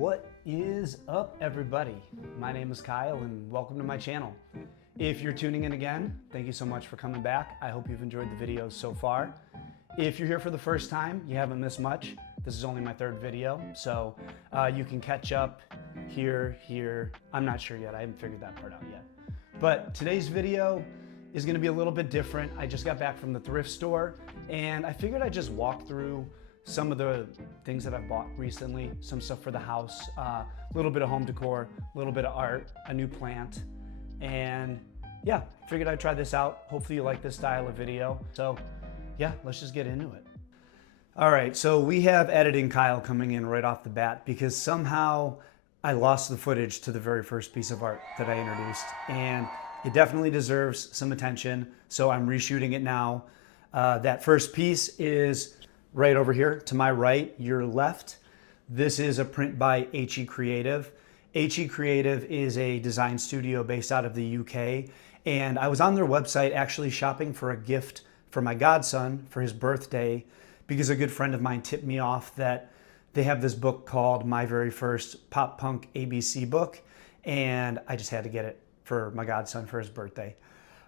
What is up, everybody? My name is Kyle and welcome to my channel. If you're tuning in again, thank you so much for coming back. I hope you've enjoyed the videos so far. If you're here for the first time, you haven't missed much. This is only my third video, so you can catch up here. I'm not sure yet, I haven't figured that part out yet. But today's video is gonna be a little bit different. I just got back from the thrift store and I figured I'd just walk through some of the things that I've bought recently, some stuff for the house, a little bit of home decor, a little bit of art, a new plant, and yeah, figured I'd try this out. Hopefully you like this style of video. So yeah, let's just get into it. All right, so we have editing Kyle coming in right off the bat because somehow I lost the footage to the very first piece of art that I introduced, and it definitely deserves some attention, so I'm reshooting it now. That first piece is right over here to my right, your left. This is a print by HE Creative. HE Creative is a design studio based out of the UK, and I was on their website actually shopping for a gift for my godson for his birthday because a good friend of mine tipped me off that they have this book called My Very First Pop Punk ABC Book, and I just had to get it for my godson for his birthday.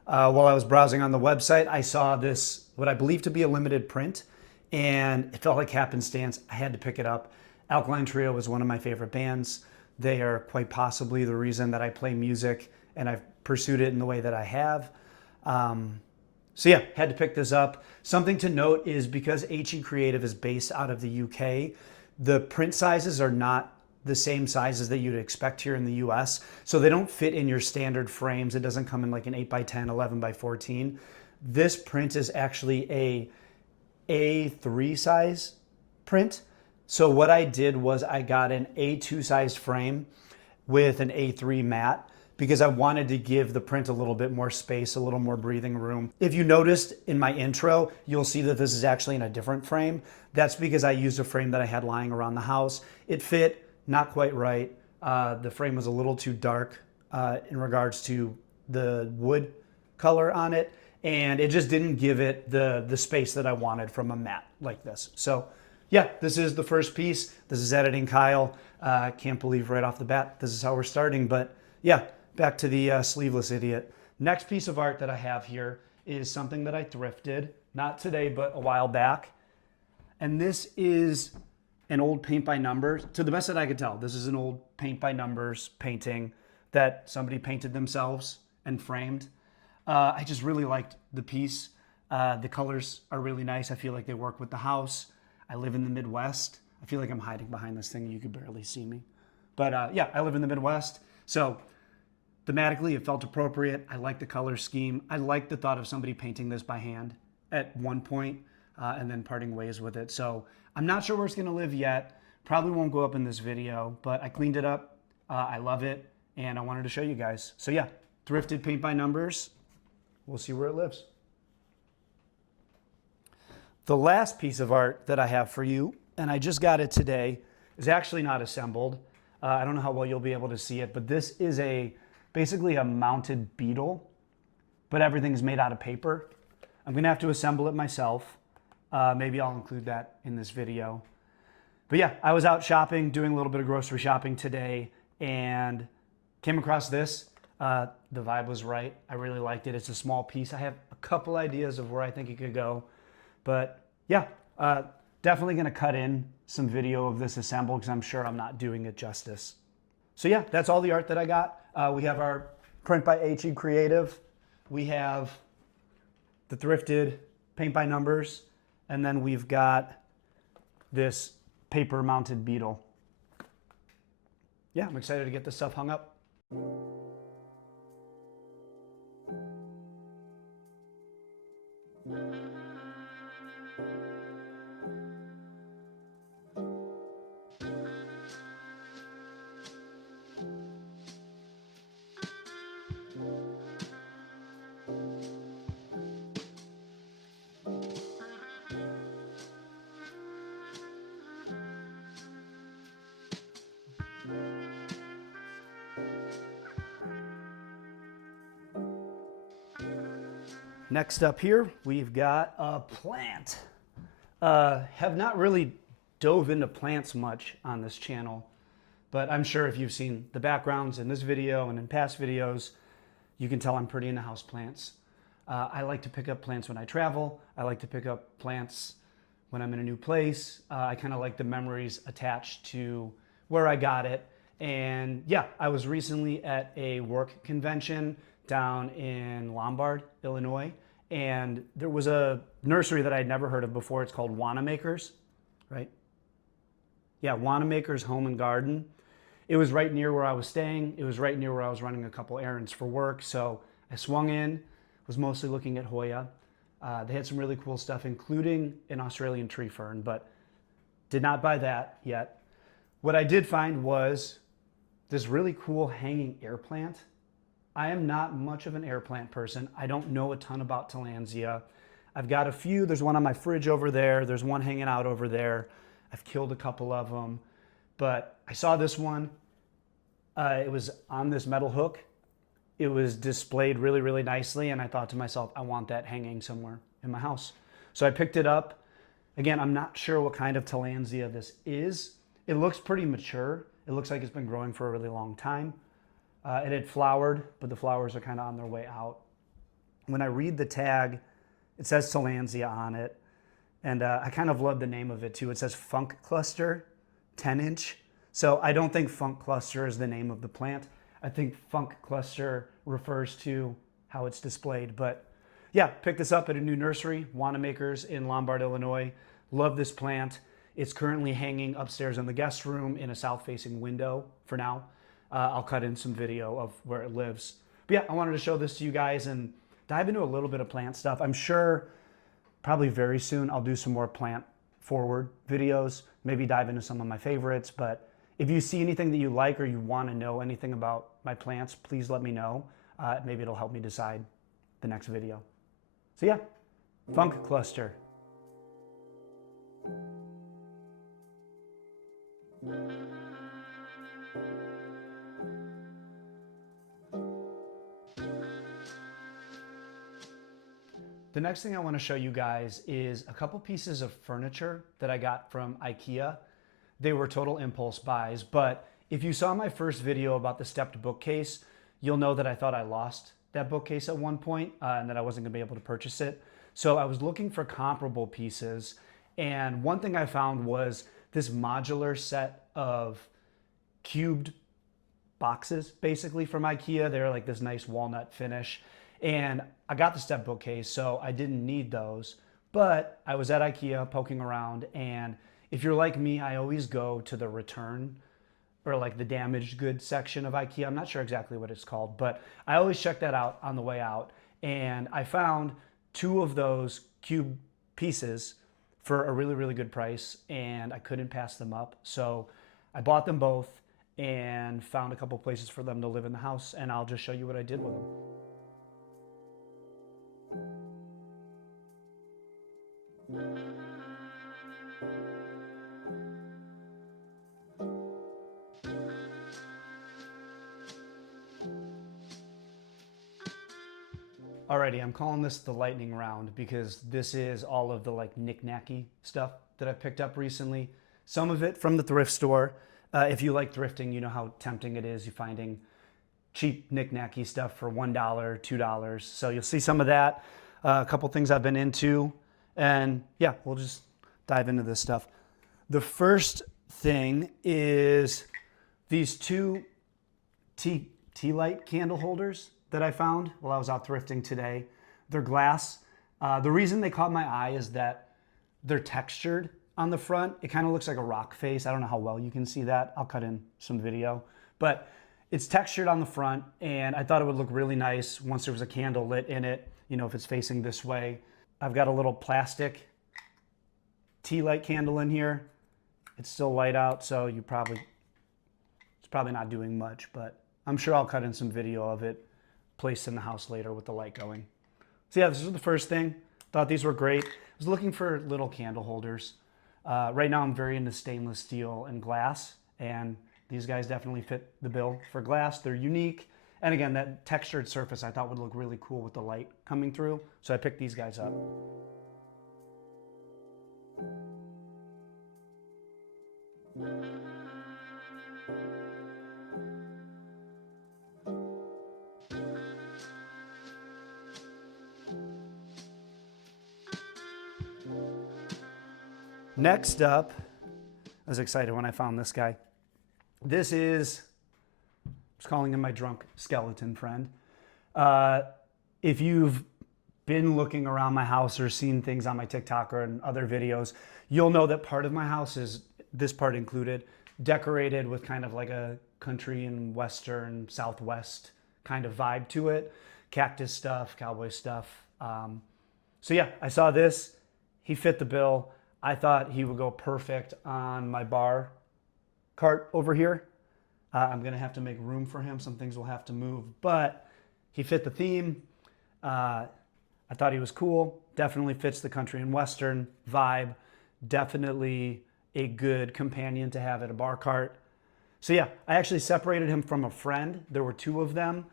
While I was browsing on the website, I saw this, what I believe to be a limited print, and it felt like happenstance. I had to pick it up. Alkaline Trio is one of my favorite bands. They are quite possibly the reason that I play music and I've pursued it in the way that I have. So yeah, had to pick this up. Something to note is because HE Creative is based out of the UK, the print sizes are not the same sizes that you'd expect here in the US. So they don't fit in your standard frames. It doesn't come in like an 8x10, 11x14. This print is actually a A3 size print. So what I did was I got an A2 sized frame with an A3 mat because I wanted to give the print a little bit more space, a little more breathing room. If you noticed in my intro, you'll see that this is actually in a different frame. That's because I used a frame that I had lying around the house. It fit not quite right. The frame was a little too dark in regards to the wood color on it, and it just didn't give it the space that I wanted from a mat like this. So yeah, this is the first piece. This is editing Kyle. Can't believe right off the bat this is how we're starting, but yeah, back to the sleeveless idiot. Next piece of art that I have here is something that I thrifted, not today, but a while back. And this is an old paint by numbers. To the best that I could tell, this is an old paint by numbers painting that somebody painted themselves and framed. I just really liked the piece. The colors are really nice. I feel like they work with the house. I live in the Midwest. I feel like I'm hiding behind this thing. You could barely see me. But yeah, I live in the Midwest. So thematically, it felt appropriate. I like the color scheme. I like the thought of somebody painting this by hand at one point and then parting ways with it. So I'm not sure where it's gonna live yet. Probably won't go up in this video, but I cleaned it up. I love it, and I wanted to show you guys. So yeah, thrifted paint by numbers. We'll see where it lives. The last piece of art that I have for you, and I just got it today, is actually not assembled. I don't know how well you'll be able to see it, but this is basically a mounted beetle, but everything's made out of paper. I'm gonna have to assemble it myself. Maybe I'll include that in this video. But yeah, I was out shopping, doing a little bit of grocery shopping today, and came across this. The vibe was right. I really liked it. It's a small piece. I have a couple ideas of where I think it could go. But yeah, definitely gonna cut in some video of this assemble because I'm sure I'm not doing it justice. So yeah, that's all the art that I got. We have our print by HE Creative. We have the thrifted paint by numbers. And then we've got this paper mounted beetle. Yeah, I'm excited to get this stuff hung up. Next up here, we've got a plant. Have not really dove into plants much on this channel. but I'm sure if you've seen the backgrounds in this video and in past videos, you can tell I'm pretty into houseplants. I like to pick up plants when I travel. I like to pick up plants when I'm in a new place. I kind of like the memories attached to where I got it. And yeah, I was recently at a work convention down in Lombard, Illinois, and there was a nursery that I'd never heard of before. It's called Wanamaker's, right? Yeah, Wanamaker's Home and Garden. It was right near where I was staying. It was right near where I was running a couple errands for work. So I swung in, was mostly looking at Hoya. They had some really cool stuff, including an Australian tree fern, but did not buy that yet. What I did find was this really cool hanging air plant. I am not much of an air plant person. I don't know a ton about Tillandsia. I've got a few. There's one on my fridge over there. There's one hanging out over there. I've killed a couple of them, but I saw this one. It was on this metal hook. It was displayed really, really nicely, and I thought to myself, I want that hanging somewhere in my house. So I picked it up. Again, I'm not sure what kind of Tillandsia this is. It looks pretty mature. It looks like it's been growing for a really long time. It had flowered, but the flowers are kind of on their way out. When I read the tag, it says Tillandsia on it, and I kind of love the name of it too. It says Funk Cluster, 10-inch. So I don't think Funk Cluster is the name of the plant. I think Funk Cluster refers to how it's displayed. But yeah, picked this up at a new nursery, Wanamaker's in Lombard, Illinois. Love this plant. It's currently hanging upstairs in the guest room in a south-facing window for now. I'll cut in some video of where it lives. But yeah, I wanted to show this to you guys and dive into a little bit of plant stuff. I'm sure probably very soon I'll do some more plant forward videos, maybe dive into some of my favorites. But if you see anything that you like or you want to know anything about my plants, please let me know. Maybe it'll help me decide the next video. So yeah, Funk Cluster. The next thing I want to show you guys is a couple pieces of furniture that I got from IKEA. They were total impulse buys, but if you saw my first video about the stepped bookcase, you'll know that I thought I lost that bookcase at one point and that I wasn't gonna be able to purchase it. So I was looking for comparable pieces, and one thing I found was this modular set of cubed boxes, basically from IKEA. They're like this nice walnut finish. And I got the step bookcase, so I didn't need those. But I was at IKEA poking around, and if you're like me, I always go to the return or like the damaged goods section of IKEA. I'm not sure exactly what it's called, but I always check that out on the way out. And I found 2 of those cube pieces for a really, really good price, and I couldn't pass them up. So I bought them both and found a couple places for them to live in the house, and I'll just show you what I did with them. Alrighty, I'm calling this the lightning round because this is all of the like knick-knacky stuff that I picked up recently. Some of it from the thrift store. If you like thrifting, you know how tempting it is. You're finding cheap knick-knacky stuff for $1, $2. So you'll see some of that. A couple things I've been into. And yeah, we'll just dive into this stuff. The first thing is these 2 tea light candle holders that I found while I was out thrifting today. They're glass. The reason they caught my eye is that they're textured on the front. It kind of looks like a rock face. I don't know how well you can see that. I'll cut in some video. But it's textured on the front, and I thought it would look really nice once there was a candle lit in it, you know, if it's facing this way. I've got a little plastic tea light candle in here. It's still light out, so it's probably not doing much, but I'm sure I'll cut in some video of it placed in the house later with the light going. So yeah, this is the first thing. Thought these were great. I was looking for little candle holders. Right now I'm very into stainless steel and glass, and these guys definitely fit the bill for glass. They're unique. And again, that textured surface I thought would look really cool with the light coming through. So I picked these guys up. Next up, I was excited when I found this guy. This is, I was calling him my drunk skeleton friend. If you've been looking around my house or seen things on my TikTok or in other videos, you'll know that part of my house is, this part included, decorated with kind of like a country and western, southwest kind of vibe to it. Cactus stuff, cowboy stuff. So yeah, I saw this. He fit the bill. I thought he would go perfect on my bar cart over here. I'm gonna have to make room for him. Some things will have to move, but he fit the theme. I thought he was cool. Definitely fits the country and western vibe. Definitely a good companion to have at a bar cart. So yeah, I actually separated him from a friend. There were two of them.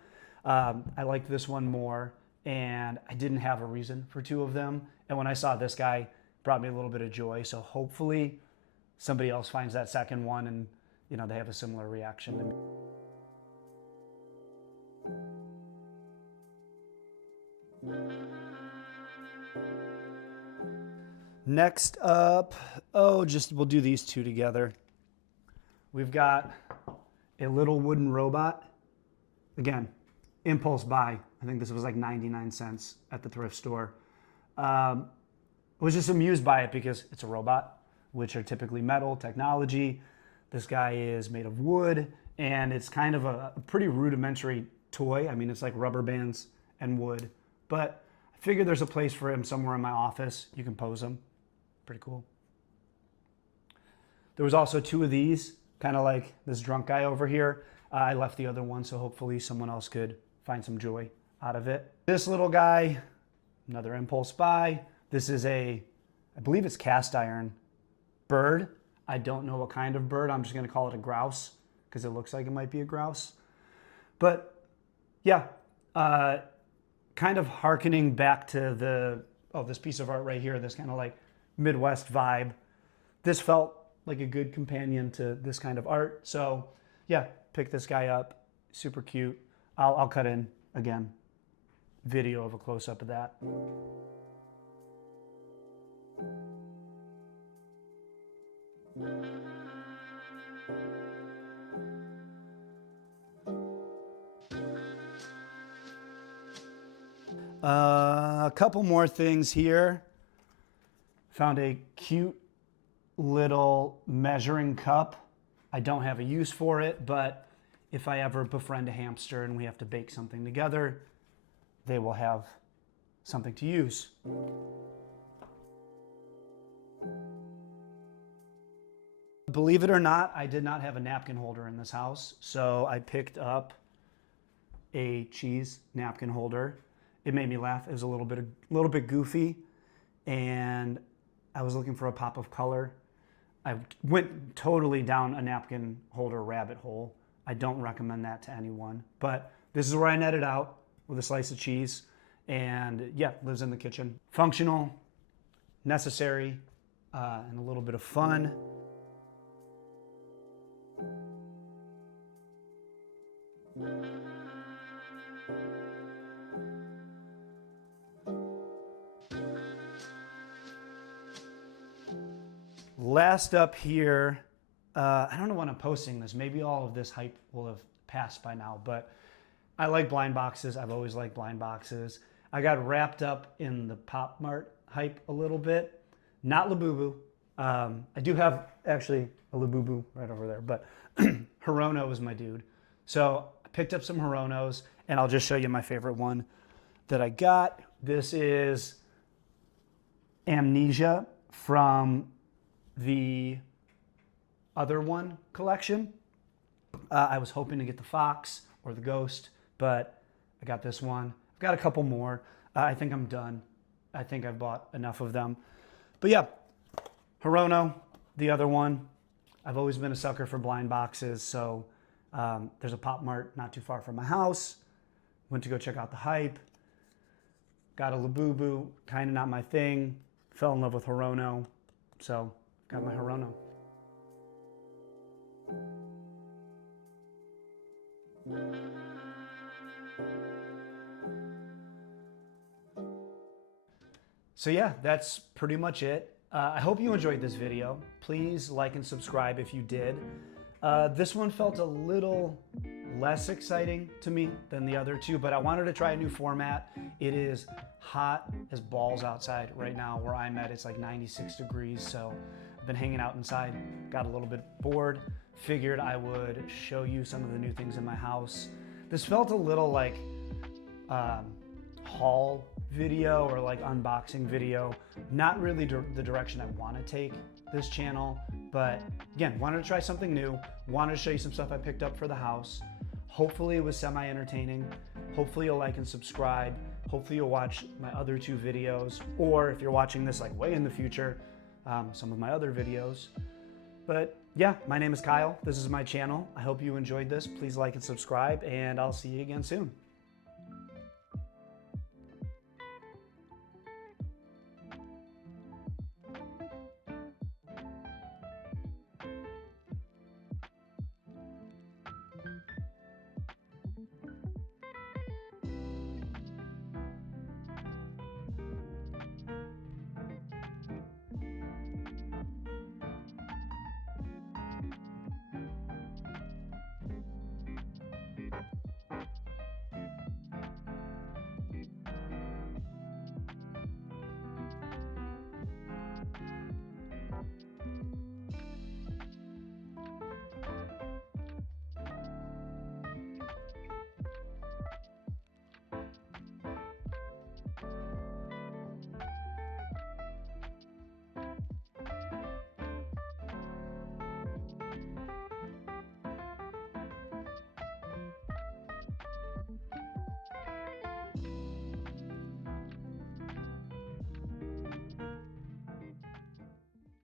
I liked this one more, and I didn't have a reason for two of them. And when I saw this guy, it brought me a little bit of joy. So hopefully somebody else finds that second one and they have a similar reaction to me. Next up, we'll do these two together. We've got a little wooden robot. Again, impulse buy. I think this was like 99 cents at the thrift store. I was just amused by it because it's a robot, which are typically metal technology. This guy is made of wood, and it's kind of a pretty rudimentary toy. I mean, it's like rubber bands and wood, but I figured there's a place for him somewhere in my office. You can pose him. Pretty cool. There was also two of these, kind of like this drunk guy over here. I left the other one, so hopefully someone else could find some joy out of it. This little guy, another impulse buy. This is I believe it's cast iron bird. I don't know what kind of bird. I'm just gonna call it a grouse because it looks like it might be a grouse. But yeah, kind of hearkening back to this piece of art right here, this kind of like Midwest vibe. This felt like a good companion to this kind of art. So yeah, pick this guy up. Super cute. I'll cut in, again, video of a close-up of that. A couple more things here. Found a cute little measuring cup. I don't have a use for it, but if I ever befriend a hamster and we have to bake something together, they will have something to use. Believe it or not, I did not have a napkin holder in this house, so I picked up a cheese napkin holder. It made me laugh. It was a little bit goofy, and I was looking for a pop of color. I went totally down a napkin holder rabbit hole. I don't recommend that to anyone, but this is where I netted out with a slice of cheese, and yeah, lives in the kitchen. Functional, necessary, and a little bit of fun. Last up here, I don't know when I'm posting this. Maybe all of this hype will have passed by now, but I like blind boxes. I've always liked blind boxes. I got wrapped up in the Pop Mart hype a little bit. Not Labubu. I do have actually a Labubu right over there, but Hirono was my dude. So I picked up some Hironos, and I'll just show you my favorite one that I got. This is Amnesia from the other one collection. I was hoping to get the fox or the ghost, but I got this one. I've got a couple more. I think I'm done. I think I've bought enough of them. But yeah, Hirono, the other one. I've always been a sucker for blind boxes, so there's a Pop Mart not too far from my house. Went to go check out the hype. Got a Labubu, kind of not my thing. Fell in love with Hirono, so got my Hirono. So yeah, that's pretty much it. I hope you enjoyed this video. Please like and subscribe if you did. This one felt a little less exciting to me than the other two, but I wanted to try a new format. It is hot as balls outside right now where I'm at. It's like 96 degrees, so I've been hanging out inside, got a little bit bored, figured I would show you some of the new things in my house. This felt a little like haul video or like unboxing video, not really the direction I want to take this channel, but again, wanted to try something new, wanted to show you some stuff I picked up for the house. Hopefully it was semi-entertaining. Hopefully you'll like and subscribe. Hopefully you'll watch my other two videos, or if you're watching this like way in the future, some of my other videos. But yeah, my name is Kyle. This is my channel. I hope you enjoyed this. Please like and subscribe, and I'll see you again soon.